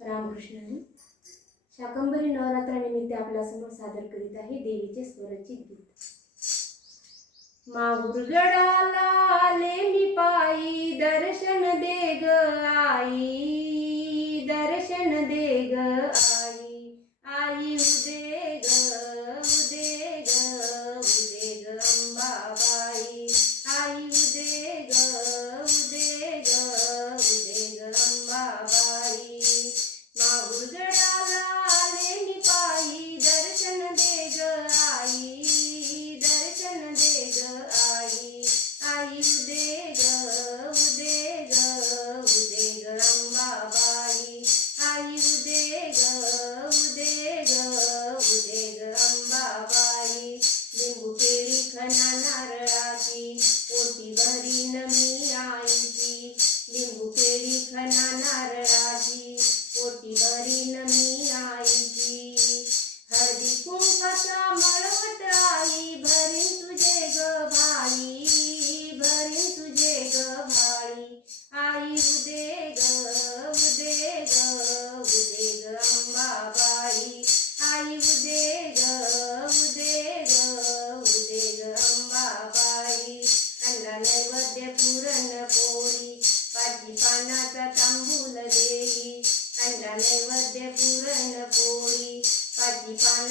रामकृष्ण शाकंभरी नवरात्रानिमित्त आपल्यासमोर सादर करीत आहे देवीचे स्वरचित गीत. माहुरगडाला आले मी पायी दर्शन दे ग आई दर्शन दे ग आई कुंकाचा आई भरीन तुझे ग भाई भरीन तुझे ग भाई. आई उदे ग उदे ग उदे ग अंबाबाई. आई उदे ग उदे ग उदे ग अंबाबाई. अन्ना नैवेद्य पुरण पोळी पाची पानाचा तांबूल देई. अंडा नैवेद्य पुरण पोळी पाची पानाचा